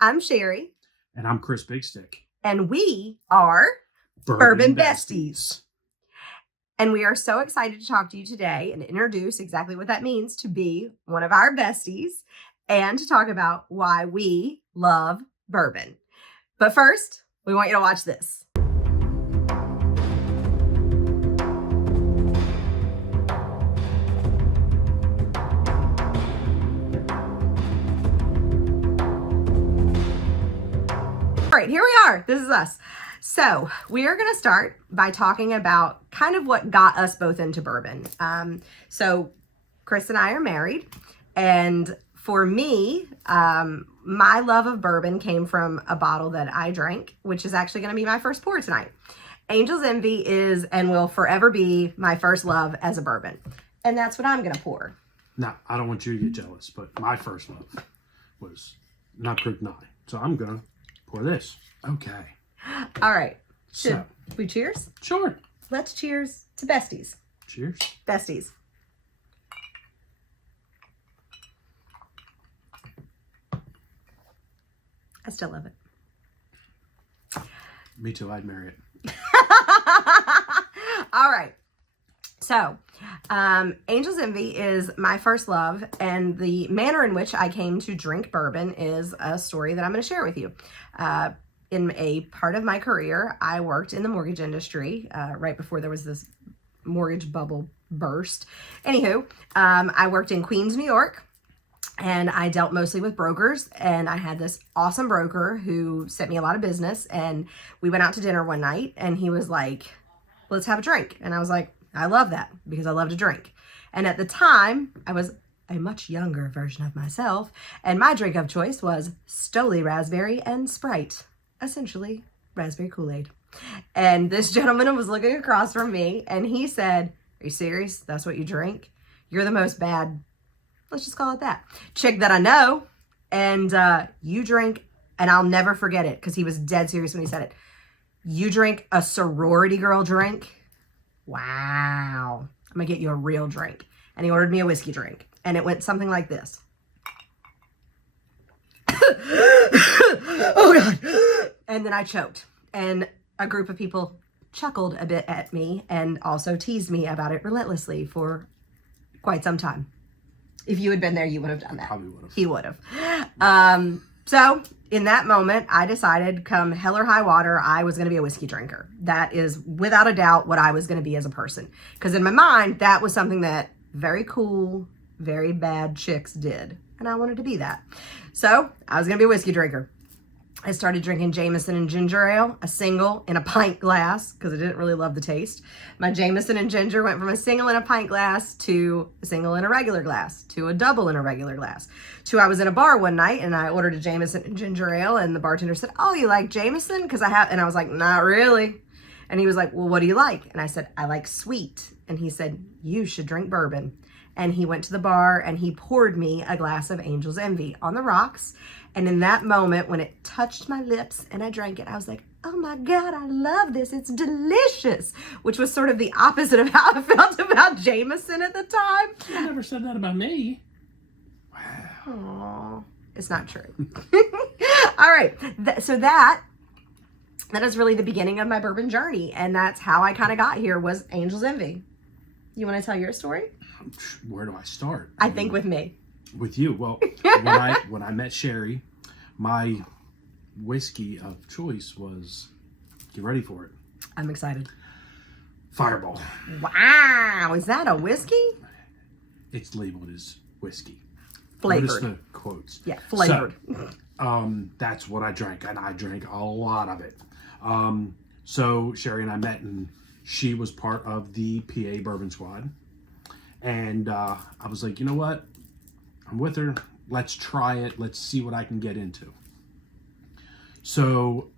I'm Sheri. And I'm Chris Big Stick. And we are Bourbon Besties. And we are so excited to talk to you today and introduce exactly what that means to be one of our besties and to talk about why we love bourbon. But first, we want you to watch this. All right, here we are. This is us. So we are going to start by talking about kind of what got us both into bourbon. So Chris and I are married, and for me, my love of bourbon came from a bottle that I drank, which is actually going to be my first pour tonight. Angel's Envy is and will forever be my first love as a bourbon, and that's what I'm going to pour. Now, I don't want you to get jealous, but my first love was not Creek 9. So I'm going to pour this. Okay. All right. Should So, we cheers? sure. Let's cheers to besties. Cheers. Besties. I still love it. Me too. I'd marry it. All right. So, Angel's Envy is my first love, and the manner in which I came to drink bourbon is a story that I'm going to share with you. In a part of my career, I worked in the mortgage industry right before there was this mortgage bubble burst. Anywho, I worked in Queens, New York, and I dealt mostly with brokers, and I had this awesome broker who sent me a lot of business, and we went out to dinner one night, and he was like, let's have a drink. And I was like, I love that because I love to drink. And at the time, I was a much younger version of myself, and my drink of choice was Stoli Raspberry and Sprite. Essentially, raspberry Kool-Aid. And this gentleman was looking across from me, and he said, are you serious? That's what you drink? You're the most bad, let's just call it that, chick that I know. And you drink, and I'll never forget it because he was dead serious when he said it. You drink a sorority girl drink? Wow. I'm going to get you a real drink. And he ordered me a whiskey drink. And it went something like this. Oh, God. And then I choked. And a group of people chuckled a bit at me and also teased me about it relentlessly for quite some time. If you had been there, you would have done that. Probably would have. He would have. So in that moment, I decided come hell or high water, I was going to be a whiskey drinker. That is without a doubt what I was going to be as a person. Because in my mind, that was something that very cool, very bad chicks did. And I wanted to be that. So I was going to be a whiskey drinker. I started drinking Jameson and ginger ale, a single in a pint glass, because I didn't really love the taste. My Jameson and ginger went from a single in a pint glass to a single in a regular glass to a double in a regular glass. To I was in a bar one night and I ordered a Jameson and ginger ale, and the bartender said, oh, you like Jameson? Because and I was like, not really. And he was like, well, what do you like? And I said, I like sweet. And he said, you should drink bourbon. And he went to the bar and he poured me a glass of Angel's Envy on the rocks. And in that moment, when it touched my lips and I drank it, I was like, oh my God, I love this. It's delicious. Which was sort of the opposite of how I felt about Jameson at the time. You never said that about me. Wow. Aww, it's not true. All right. So that is really the beginning of my bourbon journey. And that's how I kind of got here was Angel's Envy. You want to tell your story? Where do I start? I think with me. With you. Well, when I met Sheri, my whiskey of choice was, get ready for it, I'm excited. Fireball. Wow. Is that a whiskey? It's labeled as whiskey. Flavored. Notice the quotes. Yeah, flavored. So, that's what I drank, and I drank a lot of it. So Sheri and I met, and she was part of the PA Bourbon Squad. And I was like, you know what? I'm with her. Let's try it. Let's see what I can get into. So,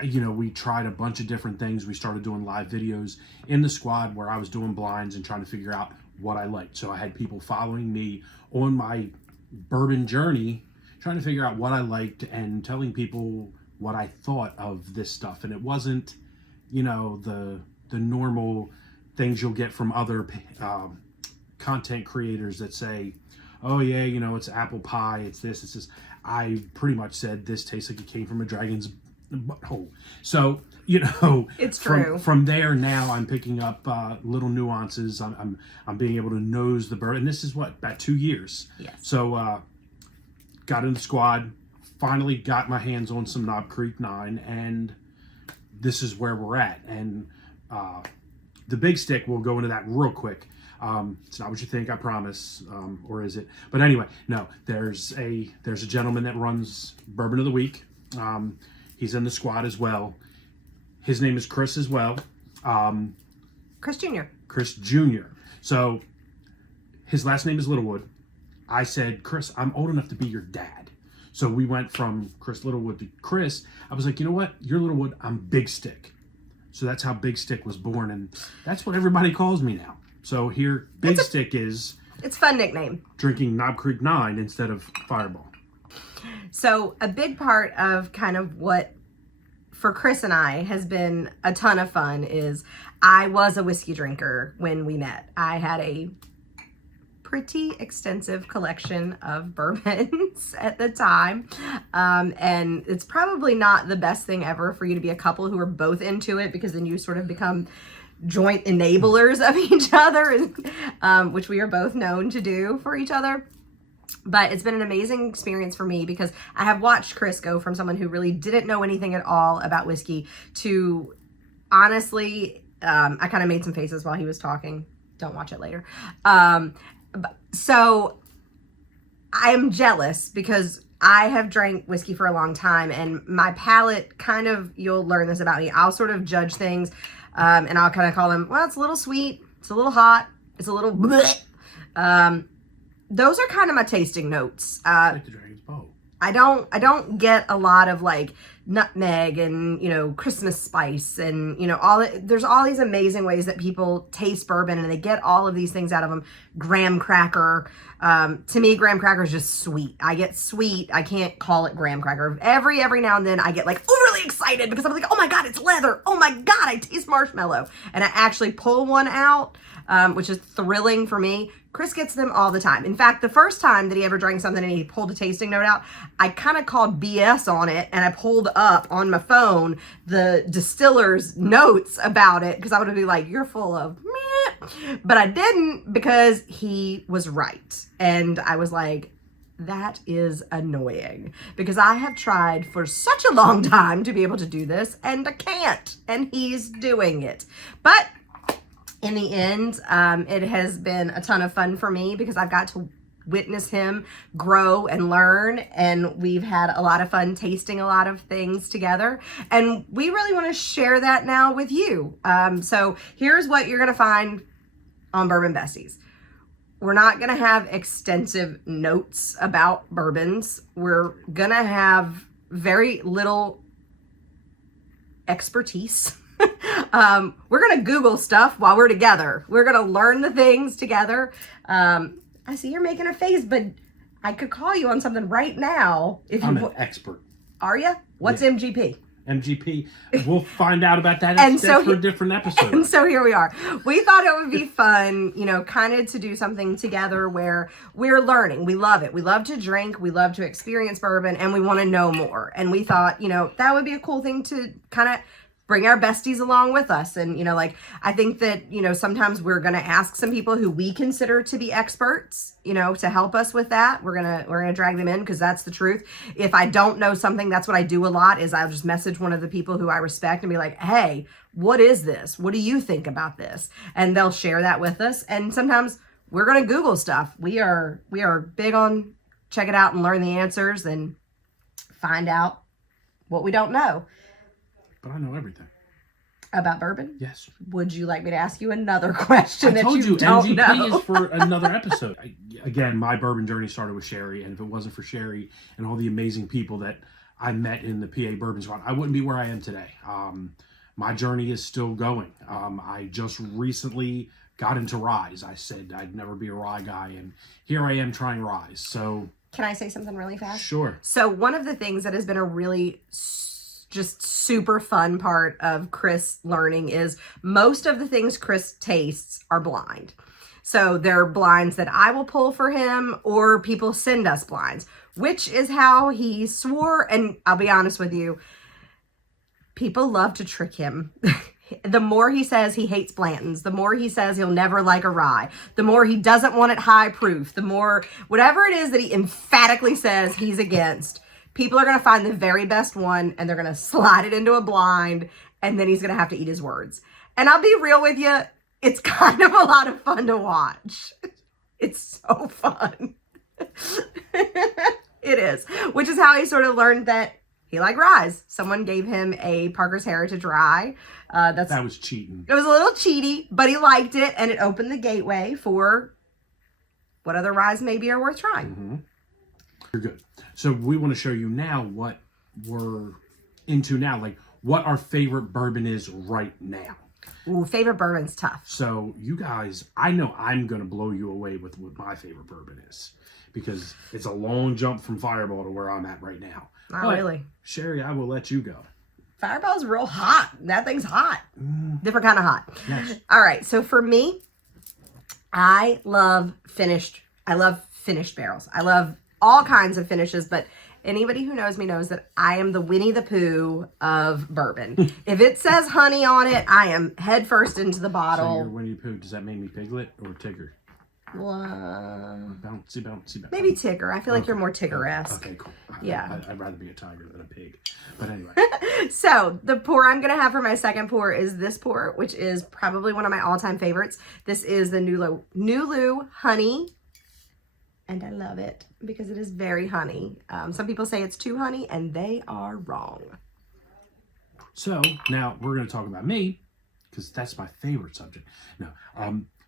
we tried a bunch of different things. We started doing live videos in the squad where I was doing blinds and trying to figure out what I liked. So I had people following me on my bourbon journey, trying to figure out what I liked and telling people what I thought of this stuff. And it wasn't, the normal things you'll get from other content creators that say, oh yeah, it's apple pie, it's this. I pretty much said this tastes like it came from a dragon's butthole. So, you know, it's true. From there now, I'm picking up little nuances. I'm being able to nose the bourbon. And this is what, about 2 years. Yes. So got in the squad, finally got my hands on some Knob Creek 9, and this is where we're at. And the big stick, we'll go into that real quick. It's not what you think, I promise, or is it? But anyway, no. There's a gentleman that runs Bourbon of the Week. He's in the squad as well. His name is Chris as well. Chris Jr. Chris Jr. So his last name is Littlewood. I said, Chris, I'm old enough to be your dad. So we went from Chris Littlewood to Chris. I was like, you know what? You're Littlewood. I'm Big Stick. So that's how Big Stick was born, and that's what everybody calls me now. So here, Big Stick is... It's a fun nickname. Drinking Knob Creek 9 instead of Fireball. So a big part of kind of what, for Chris and I, has been a ton of fun is I was a whiskey drinker when we met. I had a pretty extensive collection of bourbons at the time. And it's probably not the best thing ever for you to be a couple who are both into it, because then you sort of become joint enablers of each other, which we are both known to do for each other. But it's been an amazing experience for me, because I have watched Chris go from someone who really didn't know anything at all about whiskey to, honestly, I kind of made some faces while he was talking. Don't watch it later. So I am jealous, because I have drank whiskey for a long time, and my palate kind of, you'll learn this about me, I'll sort of judge things, and I'll kind of call them, well, it's a little sweet, it's a little hot, it's a little bleh. Those are kind of my tasting notes. Like the Dragon's Bow. I don't get a lot of like nutmeg and, you know, Christmas spice and, you know, there's all these amazing ways that people taste bourbon, and they get all of these things out of them. Graham cracker. To me, graham cracker is just sweet. I get sweet. I can't call it graham cracker. Every now and then I get like overly excited, because I'm like, oh my God, it's leather. Oh my God, I taste marshmallow. And I actually pull one out, which is thrilling for me. Chris gets them all the time. In fact, the first time that he ever drank something and he pulled a tasting note out, I kind of called BS on it, and I pulled up on my phone the distiller's notes about it, because I would be like, you're full of meh. But I didn't, because he was right. And I was like, that is annoying, because I have tried for such a long time to be able to do this, and I can't, and he's doing it. But in the end, it has been a ton of fun for me, because I've got to witness him grow and learn, and we've had a lot of fun tasting a lot of things together, and we really want to share that now with you. So here's what you're going to find on Bourbon Besties. We're not going to have extensive notes about bourbons. We're going to have very little expertise. We're going to Google stuff while we're together. We're going to learn the things together. I see you're making a face, but I could call you on something right now. If I'm an expert. Are you? What's MGP? MGP. We'll find out about that for a different episode. And so here we are. We thought it would be fun, you know, kind of to do something together where we're learning. We love it. We love to drink. We love to experience bourbon, and we want to know more. And we thought, you know, that would be a cool thing to kind of bring our besties along with us. And, you know, like, I think that, you know, sometimes we're going to ask some people who we consider to be experts, you know, to help us with that. We're going to drag them in, because that's the truth. If I don't know something, that's what I do a lot, is I'll just message one of the people who I respect and be like, hey, what is this? What do you think about this? And they'll share that with us. And sometimes we're going to Google stuff. We are big on check it out and learn the answers and find out what we don't know. But I know everything. About bourbon? Yes. Would you like me to ask you another question I told you don't MGP know? is for another episode. Again, my bourbon journey started with Sheri, and if it wasn't for Sheri and all the amazing people that I met in the PA Bourbon Squad, I wouldn't be where I am today. My journey is still going. I just recently got into ryes. I said I'd never be a rye guy, and here I am trying ryes. So, can I say something really fast? Sure. So one of the things that has been a really just super fun part of Chris learning is most of the things Chris tastes are blind. So they're blinds that I will pull for him, or people send us blinds, which is how he swore. And I'll be honest with you, people love to trick him. The more he says he hates Blanton's, the more he says he'll never like a rye, the more he doesn't want it high proof, the more whatever it is that he emphatically says he's against, people are going to find the very best one and they're going to slide it into a blind, and then he's going to have to eat his words. And I'll be real with you, it's kind of a lot of fun to watch. It's so fun. It is, which is how he sort of learned that he liked ryes. Someone gave him a Parker's Heritage rye. That was cheating. It was a little cheaty, but he liked it, and it opened the gateway for what other ryes maybe are worth trying. Mm-hmm. You're good. So we want to show you now what we're into now, like what our favorite bourbon is right now. Ooh, favorite bourbon's tough. So you guys, I know I'm going to blow you away with what my favorite bourbon is, because it's a long jump from Fireball to where I'm at right now. Not but, really. Sherry, I will let you go. Fireball's real hot. That thing's hot. Different kind of hot. Yes. All right. So for me, I love finished barrels. I love all kinds of finishes, but anybody who knows me knows that I am the Winnie the Pooh of bourbon. If it says honey on it, I am head first into the bottle. So you're Winnie the Pooh. Does that make me Piglet or Tigger? Bouncy, bouncy, bouncy. Maybe Tigger. I feel like you're more Tigger-esque. Okay, cool. Yeah. I'd rather be a tiger than a pig. But anyway. So the pour I'm going to have for my second pour is this pour, which is probably one of my all-time favorites. This is the Nulu Honey. And I love it because it is very honey. Some people say it's too honey, and they are wrong. So now we're going to talk about me, because that's my favorite subject. No.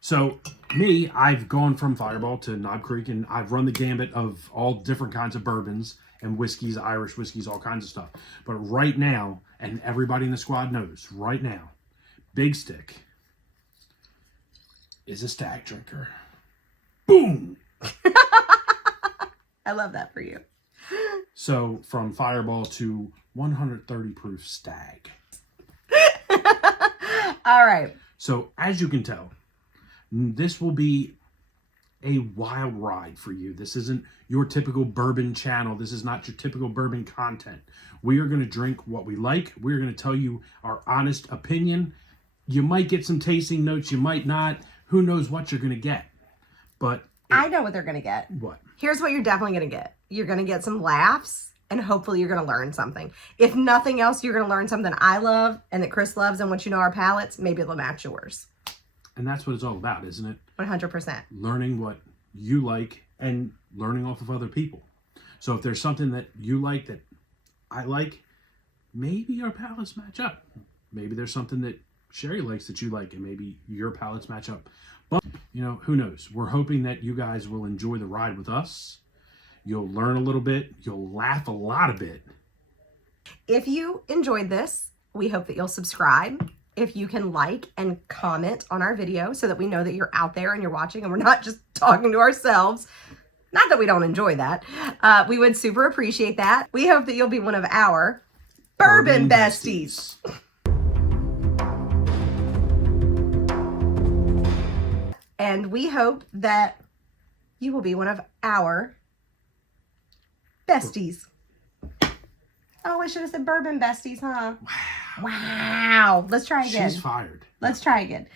So me, I've gone from Fireball to Knob Creek, and I've run the gambit of all different kinds of bourbons and whiskeys, Irish whiskeys, all kinds of stuff. But right now, and everybody in the squad knows, right now, Big Stick is a stag drinker. Boom! I love that for you. So from Fireball to 130 proof stag. All right. So as you can tell, this will be a wild ride for you. This isn't your typical bourbon channel. This is not your typical bourbon content. We are going to drink what we like. We're going to tell you our honest opinion. You might get some tasting notes. You might not. Who knows what you're going to get. But I know what they're going to get. What? Here's what you're definitely going to get. You're going to get some laughs, and hopefully you're going to learn something. If nothing else, you're going to learn something I love and that Chris loves, and once you know our palates, maybe it'll match yours. And that's what it's all about, isn't it? 100%. Learning what you like and learning off of other people. So if there's something that you like that I like, maybe our palates match up. Maybe there's something that Sherry likes that you like, and maybe your palates match up. But, you know, who knows? We're hoping that you guys will enjoy the ride with us. You'll learn a little bit. You'll laugh a lot of it. If you enjoyed this, we hope that you'll subscribe. If you can like and comment on our video so that we know that you're out there and you're watching and we're not just talking to ourselves. Not that we don't enjoy that. We would super appreciate that. We hope that you'll be one of our Bourbon Besties. And we hope that you will be one of our besties. Oh, I should have said Bourbon Besties, huh? Wow. Let's try again. She's fired. Let's try again.